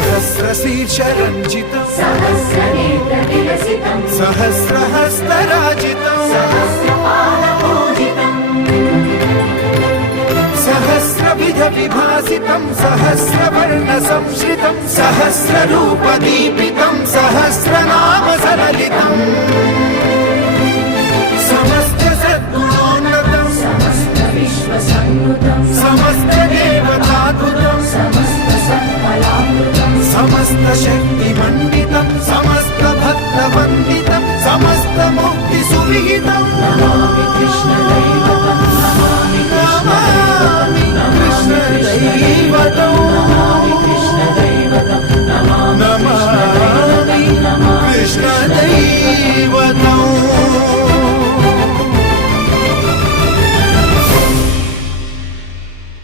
सहस्रशीर्षरञ्जितं सहस्रनेत्रविलसितं सहस्रहस्तराजितं सहस्रपादपूजितं सहस्रविधविभासितं सहस्रवर्णसंश्रितं सहस्ररूपदीपितं सहस्रनामसललितम् समस्तसद्गुणोन्नतं समस्तविश्वसंयुतं समस्तदेवताद्भुतं समस्तसत्कलामृतं समस्तशक्तिमण्डितं समस्तभक्तवन्दितं समस्तमुक्तिसुविहितं Namami कृष्णदैवतं Namami Krishna